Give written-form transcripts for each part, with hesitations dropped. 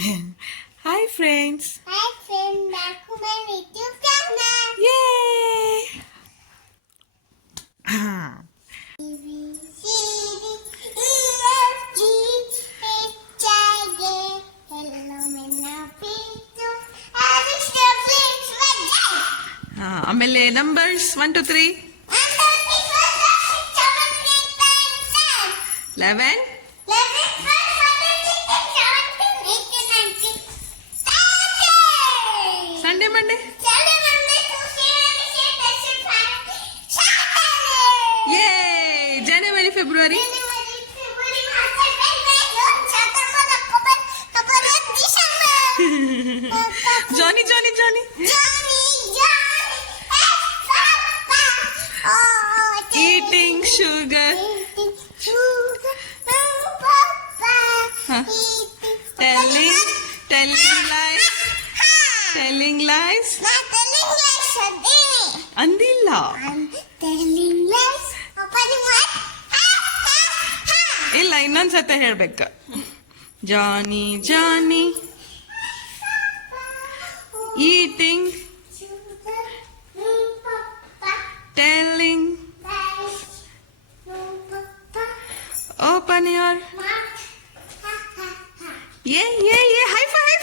Hi friends. Hi friend, welcome my YouTube channel. Yay! A B C D E F G H I J. Hello, Minna Pichu. ಆಮೇಲೆ numbers 1 2 3 11 Sunday Monday ಯೇ January February ಜಾನಿ ಜಾನಿ ಜಾನಿ eating sugar telling lies ಅಂದಿಲ್ಲ ಇಲ್ಲ ಇನ್ನೊಂದ್ಸತ ಹೇಳ್ಬೇಕು ಜಾನಿ ಜಾನಿ eating telling open your yeah high five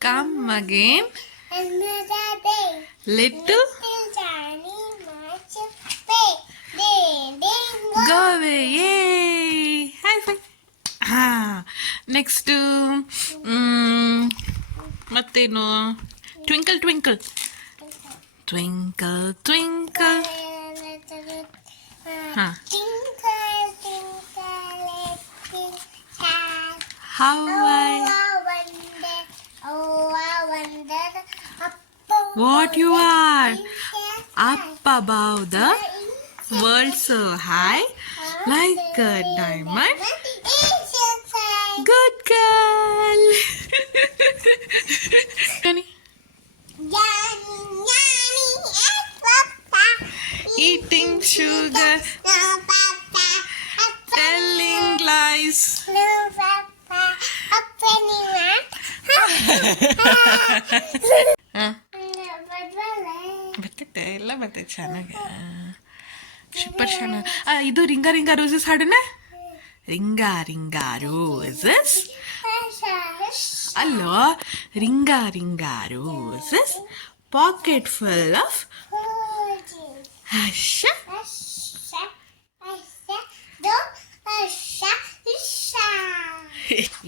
come again another day. little Johnny march away. go away yay high five next ಮತ್ತೇನು twinkle twinkle twinkle twinkle Twinkle, twinkle, little star. how I I wonder up what you are above up above the world so high like a diamond good girl Johnny eating sugar telling lies ಬರ್ತೈತೆ ಎಲ್ಲ ಬರ್ತೈತೆ ಚೆನ್ನಾಗಿ super ಚೆನ್ನಾಗಿ ಇದು ring a ring a roses ಹಾಡೋಣ ring a ring a roses ಅಲ್ಲೋ ring a ring a roses pocket full of husha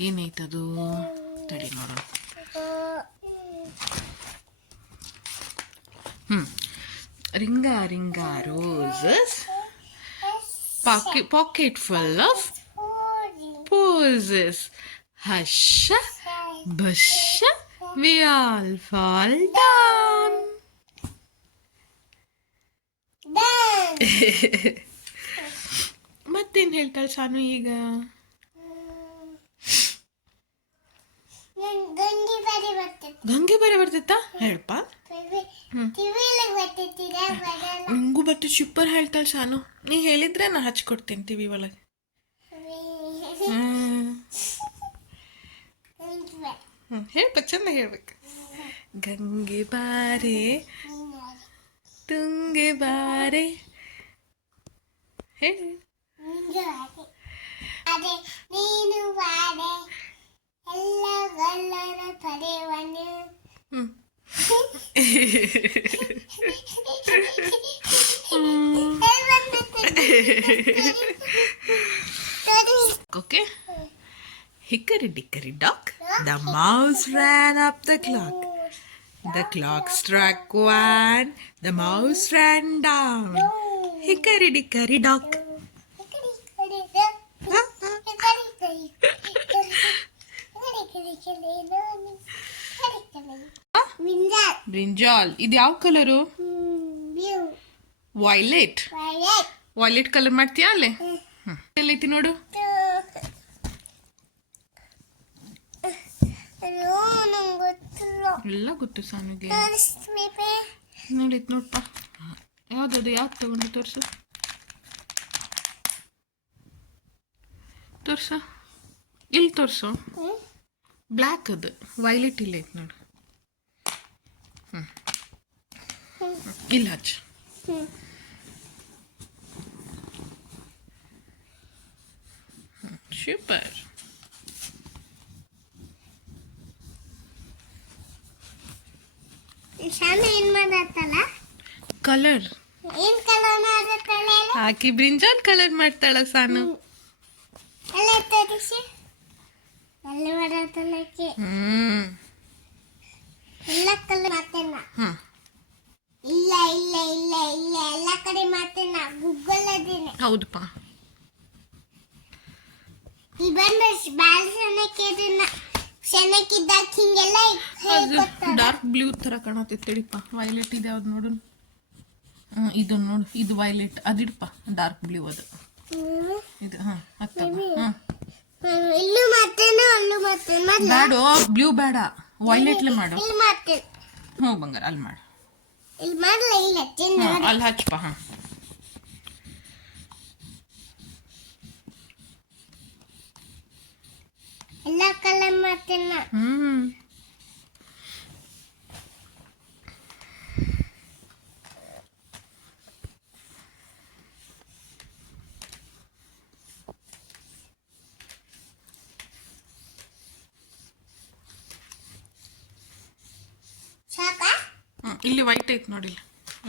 ಏನೈತದು ತಡಿ ನೋಡೋಣ ring a ring a roses pocket full of poses husha busha we all fall down ಮತ್ತೇನ್ ಹೇಳ್ತಾಳೆ ಸಾನು ಈಗ ಗಂಗೆ ಬೇರೆ ಬರ್ತೈತಾ ಹೇಳಪ್ಪ ನಿಂಗೂ ಬರ್ತೈತೆ ಸೂಪರ್ ಹೇಳ್ತಾಳೆ ಸಾನು ನೀ ಹೇಳಿದ್ರೆ ನಾ ಹಚ್ಕೊಡ್ತೇನೆ ಟಿವಿ ಒಳಗೆ ಹೇಳ್ಬೇಕು ಚಂದ ಹೇಳ್ಬೇಕು ಗಂಗೆ ಬಾರೆ ತುಂಗೆ ಬಾರೆ ಹೇಳಿ ಅದೇ ನೀನು ಬಾರೆ ಎಲ್ಲರ ಪಡೆವನು Okay. Hickory dickory dock, the mouse ran up the clock. The clock struck one, the mouse ran down. Hickory dickory dock. Brinjal ಇದು ಯಾವ ಕಲರು ವೈಲೆಟ್ ವೈಲೆಟ್ ಕಲರ್ ಮಾಡ್ತೀಯಾ ಅಲ್ಲೇ ಎಲ್ಲೈತಿ ನೋಡು ಎಲ್ಲ ಗೊತ್ತು ಸಾಮಿಗೆ ನೋಡಿತ್ ನೋಡ್ಪ ಯಾವ್ದದು ಯಾವ್ದು ತಗೊಂಡು ತೋರ್ಸು ಇಲ್ಲಿ ತೋರಿಸು. ಹ್ಮ್ ಬ್ಲ್ಯಾಕ್ ಅದು ವೈಲೆಟ್ ಇಲ್ಲ ಐತೆ ನೋಡು. ಇಲ್ಲ ಹಚ್ಚ. ಹ್ಮ್ ಸೂಪರ್. ಶಾನ ಏನ್ ಮಾಡತ್ತಲ್ಲ? ಕಲರ್ ಏನ್ ಕಲರ್ ಮಾಡತ್ತಲ್ಲ? ಹಾಕಿ ಬ್ರಿಂಜಾಲ್ ಕಲರ್ ಮಾಡ್ತಾಳ ಸಾನು. ಎಲ್ಲ ತೋರಿಸಿ. ಎಲ್ಲ ಮಾಡತ್ತಲ್ಲ ಆಕಿ. ಎಲ್ಲ ಕಲರ್ ಮಾಡ್ತೇನ. ಇಲ್ಲ ಇಲ್ಲ ಇಲ್ಲ ಇಲ್ಲ ಎಲ್ಲ ಕಡೆ ಮಾಡ್ತೇನ. ಗೂಗಲ್ ಅದೇನೆ. ಹೌದಪ್ಪ. ಈ ಬಂದ ಬಾಳ ಸಣ್ಣಕ್ಕಿದ್ದಾಗ ಹಿಂಗೆಲ್ಲ ಡಾರ್ಕ್ ಬ್ಲೂ ತರ ಕಾಣತ್ತಿತ್ತೇಳಿಪ್ಪ. ವೈಲೆಟ್ ಇದೆ ಯಾವ್ದು ನೋಡು. ಇದು ನೋಡು, ಇದು ವೈಲೆಟ್ ಅದಿಡಪ್ಪ. ಡಾರ್ಕ್ ಬ್ಲೂ ಅದು ಇದು. ಇಲ್ಲೂ ಮಾಡ್ತೇನೆ ಅಲ್ಲೂ ಮಾಡ್ತೇನೆ. ಬೇಡ ಬ್ಲೂ ಬೇಡ, ವೈಲೆಟ್ಲೆ ಮಾಡು. ಇಲ್ಲಿ ಮಾಡ್ತೇನೆ. ಹ್ಞೂ ಬಂಗಾರ ಅಲ್ಲಿ ಮಾಡು. ಇಲ್ಲಿ ಮಾಡಲ್ಲ. ಇಲ್ಲ ಚಿನ್ನ ಅಲ್ಲಿ ಹಚ್ಚಪ್ಪ. ಎಲ್ಲ ಕಲರ್ ಮಾಡ್ತೇನೆ. ಸಾಕಾ? ಇಲ್ಲಿ ವೈಟ್ ಐತೆ ನೋಡಿ.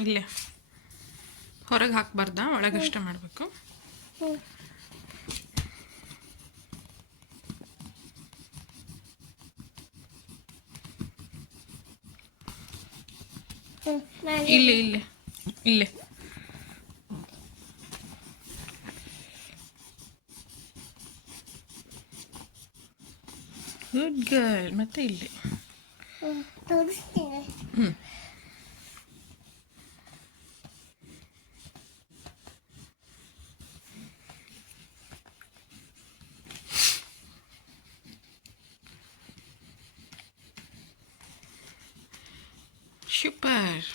ಇಲ್ಲೇ ಹೊರಗೆ ಹಾಕ್ಬಾರ್ದ, ಒಳಗಷ್ಟೇ ಮಾಡಬೇಕು. ಇಲ್ಲೇ ಇಲ್ಲೇ ಇಲ್ಲೇ. Good girl. ಮತ್ತೆ ಇಲ್ಲಿ ತೋರಿಸ್ತೀನಿ. ಸೂಪರ್.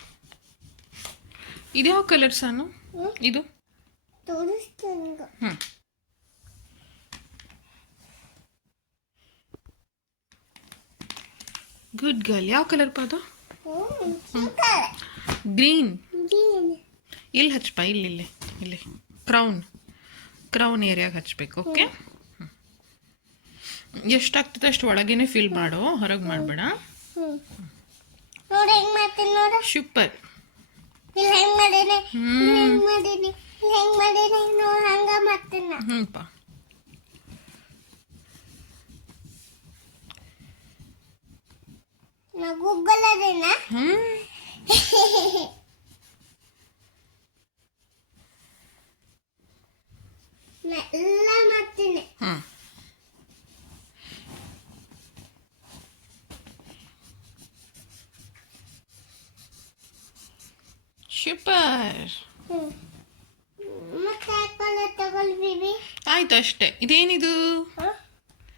ಇದ್ಯಾವ ಕಲರ್ ಸಾನು? ಇದು ತೋರಿಸ್ತೀನಿ. Good girl. ಯಾವ ಕಲರ್ ಪಾದ? ಸೂಪರ್. ಗ್ರೀನ್. ಗ್ರೀನ್. ಇಲ್ಲಿ ಹಚ್ಚಪ್ಪ. ಇಲ್ಲಿ ಇಲ್ಲಿ ಇಲ್ಲಿ ಕ್ರೌನ್ ಏರಿಯಾಗೆ ಹಚ್ಬೇಕು. ಓಕೆ. ಎಷ್ಟಾಗ್ತದೆ ಅಷ್ಟು ಒಳಗೇನೆ ಫಿಲ್ ಮಾಡು, ಹೊರಗೆ ಮಾಡಬೇಡ. ನೋಡಿ ಹೆಂಗ್ ಮಾಡ್ತೀನಿ ನೋಡು. ಸೂಪರ್. ಇಲ್ಲಿ ಹೆಂಗ್ ಮಾಡೇನೆ, ಇಲ್ಲಿ ಹೆಂಗ್ ಮಾಡೇನೆ, ಇಲ್ಲಿ ಹೆಂಗ್ ಮಾಡೇನೆ, ನೋಡಿ ಹಂಗ ಮಾಡ್ತೀನಿ. ಹ್ಞೂಪ್ಪ. ನಾ ಗೂಗಲ್ ಅದೇನ. ನಾ ಎಲ್ಲ ಮಾಡ್ತೀನಿ. ಸೂಪರ್. ಮತ್ತೆ ಹಾಕೊಳ್ಳ ತಗೊಳ್ತೀವಿ. ಆಯ್ತು ಅಷ್ಟೇ. ಇದೇನಿದು?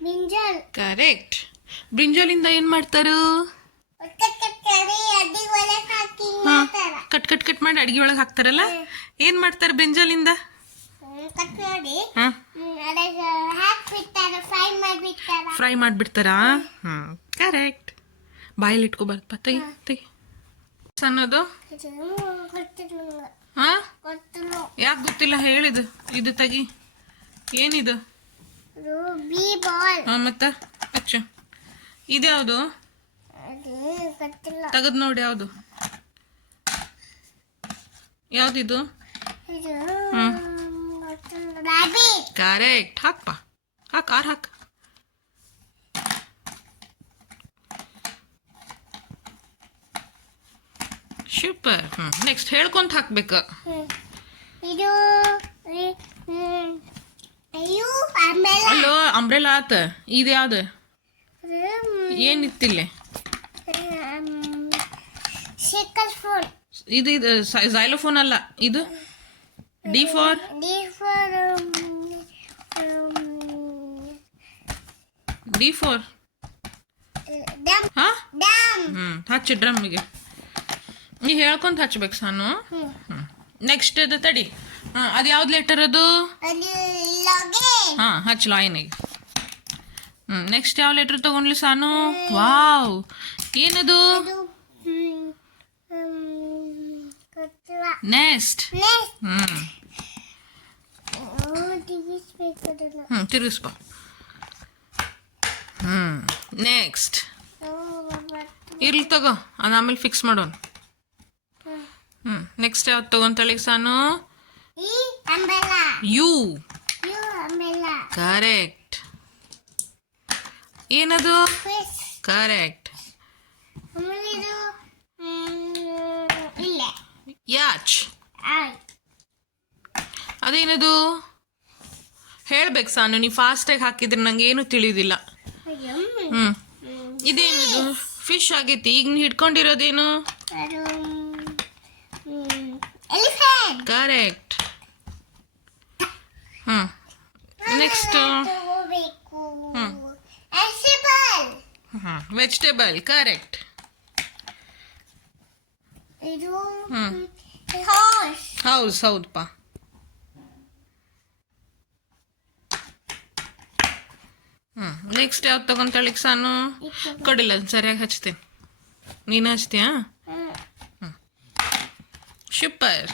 ಬ್ರಿಂಜಾಲ್. ಕರೆಕ್ಟ್. ಬ್ರಿಂಜಾಲಿಂದ ಏನ್ ಮಾಡ್ತಾರು? ಕಟ್ ಕಟ್ ಕಟ್ ಮಾಡಿ ಅಡಿಗೆ ಒಳಗೆ ಹಾಕ್ತಾರಲ್ಲ. ಏನ್ ಮಾಡ್ತಾರೆ ಬ್ರಿಂಜಾಲಿಂದ? ಕಟ್ ಮಾಡಿ ಹಾಕ್ಬಿಡ್ತಾರೆ, ಫ್ರೈ ಮಾಡಿಬಿಡ್ತಾರೆ. ಫ್ರೈ ಮಾಡಿಬಿಡ್ತಾರಾ? ಕರೆಕ್ಟ್. ಬಾಯಲ್ಲಿ ಇಟ್ಕೋಬಾರ್ದು. ತೆಗಿ ತೆಗಿ. ಸಣ್ಣದು ಹಾ? ಯಾಕೆ ಗೊತ್ತಿಲ್ಲ ಹೇಳಿದು. ಇದು ತೆಗಿ. ಏನಿದು? ಮತ್ತೆ ಹಚ್ಚು. ಇದ್ಯಾವುದು? ತೆಗೆದು ನೋಡಿ. ಯಾವುದು ಯಾವ್ದಿದು? ಕರೆಕ್ಟ್. ಹಾಕ್ಪ. ಹಾಕ್. ಆರ್ ಹಾಕ್. ಸೂಪರ್. ನೆಕ್ಸ್ಟ್ ಹೇಳ್ಕೊಂತ ಹಾಕ್ಬೇಕು. ಇದು ಅಲ್ಲೋ ಅಂಬ್ರೆಲಾ ಆತ. ಇದು ಯಾವ್ದು? ಏನಿತ್ತಿಲ್ಲ? ಇದು ಇದು ಝೈಲೋಫೋನ್ ಅಲ್ಲ. ಇದು ಡಿ ಫಾರ್ ಹಾ. ಹಚ್ಚು ಡ್ರಮ್ಮಿಗೆ. ನೀ ಹೇಳ್ಕೊಂತ ಹಚ್ಬೇಕು ಸಾನು. ನೆಕ್ಸ್ಟ್ ಅದು ತಡಿ. ಅದು ಯಾವ್ದು ಲೆಟರ್ ಅದು? ಹಾ ಹಚ್ಚು ಲೈನಿಗೆ. ನೆಕ್ಸ್ಟ್ ಯಾವ ಲೆಟರ್ ತಗೊಂಡ್ಲಿ ಸಾನು? ವಾವ್, ಏನದು? ಅದು ಗೊತ್ತಿಲ್ಲ. ನೆಕ್ಸ್ಟ್. ನೆಕ್ಸ್ಟ್ ಹ್ಮ್ ತಿಗಿಸ್ಬೇಕು ಅದನ್ನ. ತಿರುಗಿಸ್ಬಾ. ನೆಕ್ಸ್ಟ್. ಇರ್ಲಿ ತಗೋ, ಅದು ಆಮೇಲೆ ಫಿಕ್ಸ್ ಮಾಡೋಣ. ನೆಕ್ಸ್ಟ್ ಯಾವ್ದು ತಗೊಂತಾಳೆ ಸಾನು? ಈ ಅಂಬೆಲ್ಲ. ಯು. ಯು ಅಂಬೆಲ್ಲ. ಕರೆಕ್ಟ್. ಏನದು? ಫಿಶ್. ಕರೆಕ್ಟ್. ಆಮೇಲೆ ಇದು ಇಲ್ಲ. ಯಾಚ್. ಐ. ಅದೇನದು? ಹೇಳ್ಬೇಕು ಸಾನು, ನೀವು ಫಾಸ್ಟಾಗಿ ಹಾಕಿದ್ರೆ ನಂಗೆ ಏನು ತಿಳಿಯೋದಿಲ್ಲ. ಇದೇನದು? ಫಿಶ್ ಆಗೈತಿ. ಈಗ ನೀವು ಹಿಡ್ಕೊಂಡಿರೋದೇನು? ಅದು ಎಲಿಫೆಂಟ್. ಕರೆಕ್ಟ್. ನೆಕ್ಸ್ಟ್. ತಗೋಬೇಕು. ವೆಜಿಟೇಬಲ್. ವೆಜಿಟೇಬಲ್. ಕರೆಕ್ಟ್. ಇದು ಹಾರ್ಸ್. ಹೌದು, ಹೌದಪ್ಪ. ನೆಕ್ಸ್ಟ್ ಯಾವ್ದು ತಗೊಂತಾಳೆ ಸಾನು? ಕೊಡಿಲ್ಲ, ಸರಿಯಾಗಿ ಹಚ್ತೀನಿ. ನೀನು ಹಚ್ತೀಯಾ? ಸೂಪರ್.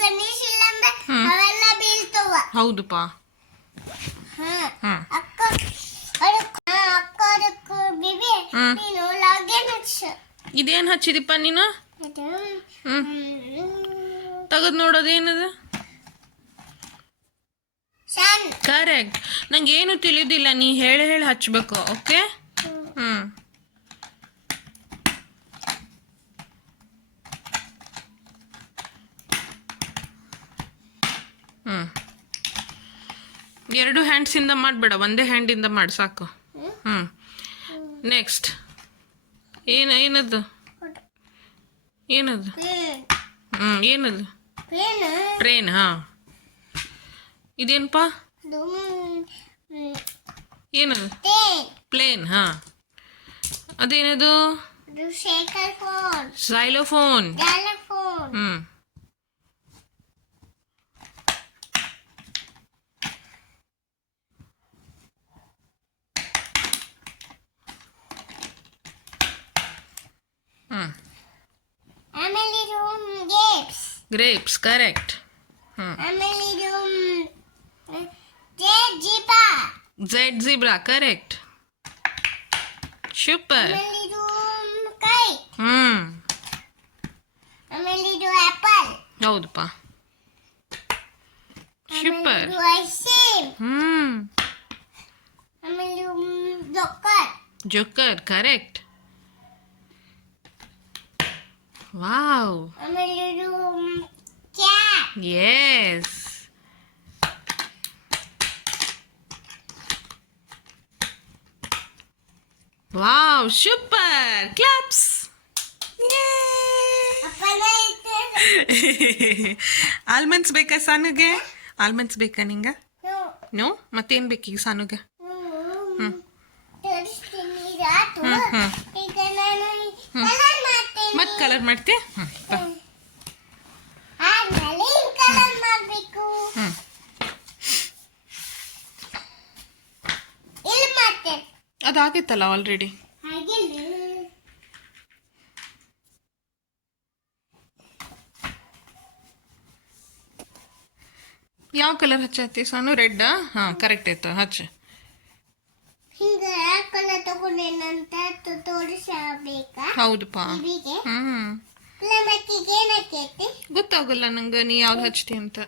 ಗಣೇಶ ಇಲ್ಲ ಅಂದ್ರೆ ಅವೆಲ್ಲ ಬೀಳ್ತವ. ಹೌದಪ್ಪ. ಅಕ್ಕ ಅದಕ್ಕೆ ಬಿಬಿ ನೀನು ಲಾಗಿನ್ ಹಚ್ಚು. ಇದೇನು ಹಚ್ಚಿದಿಪ್ಪ ನೀನು? ತೆಗೆದು ನೋಡೋದೇನದು? ಕರೆಕ್ಟ್. ನಂಗೆ ಏನು ತಿಳಿಯೋದಿಲ್ಲ, ನೀ ಹೇಳಿ ಹಚ್ಬೇಕು. ಓಕೆ. ಎರಡು ಹ್ಯಾಂಡ್ಸಿಂದ ಮಾಡಬೇಡ, ಒಂದೇ ಹ್ಯಾಂಡಿಂದ ಮಾಡಿ ಸಾಕು. ನೆಕ್ಸ್ಟ್. ಏನದು? ಏನದು? ಏನದು? ಟ್ರೈನ್. ಇದೇನಪ್ಪ? ಏನದು? ಪ್ಲೇನ್. ಅದೇನದು? ಸೈಲೋಫೋನ್. ಆಮೇಲೆ ಇದು grapes. ಗ್ರೇಪ್ಸ್. ಕರೆಕ್ಟ್. ಆಮೇಲೆ ಇದು zebra. Z zebra. Correct. Super. ಆಮೇಲೆ ಇದು ಕೈ. ಆಮೇಲೆ ಇದು ಆಪಲ್. ಹೌದಪ್ಪ. ಸೂಪರ್. ಇದು ಐಸ್ ಕ್ರೀಮ್. ಆಮೇಲೆ ಇದು ಜೋಕರ್. ಜೋಕರ್. ಕರೆಕ್ಟ್. ವಾವ್. ಆಮೇಲೆ ಇದು cat. Yes. Wow, super. Claps. ಅಪ್ಪನ ಐತೆ. ಆಲ್ಮಂಡ್ಸ್ ಬೇಕಾ ಸಾನುಗೆ? ಆಲ್ಮಂಡ್ಸ್ ಬೇಕಾ ನಿಂಗೆ? ನೋ. ಮತ್ತೇನು ಬೇಕು ಈಗ ಸಾನುಗೆ? ತೋರಿಸ್ತೀನಿ ರಾತು. ಈಗ ನಾನು ಕಲರ್ ಮಾಡ್ತೀನಿ. ಮತ್ತೆ ಕಲರ್ ಮಾಡ್ತೀಯ? ಆದ್ಮೇಲೆ ಕಲರ್ ಮಾಡಬೇಕು. ಇಲ್ಲಿ ಮಾಡ್ತೇನೆ. ಅದಾಗಿತ್ತಲ್ಲ ಆಲ್ರೆಡಿ. ಹಾಗೆ ಯಾವ ಕಲರ್ ಹಚ್ಚತ್ತಿ ಸಾನು? ರೆಡ್ಡಾ? ಕರೆಕ್ಟ್ ಆಯ್ತು, ಹಚ್ಚ. ಹಿಂಗ ಕಲರ್ ತಗೊಂಡೇನಂತ ತೋರಿಸಬೇಕಾ? ಹೌದಪ್ಪ. ಇವಿಗೆ ಹ್ಮ್ ಮಕ್ಕಿಗೆ ಏನಾಕೈತಿ? ಗೊತ್ತಾಗಲ್ಲ ನಂಗೆ ನೀ ಯಾವ್ದು ಹಚ್ತಿ ಅಂತ.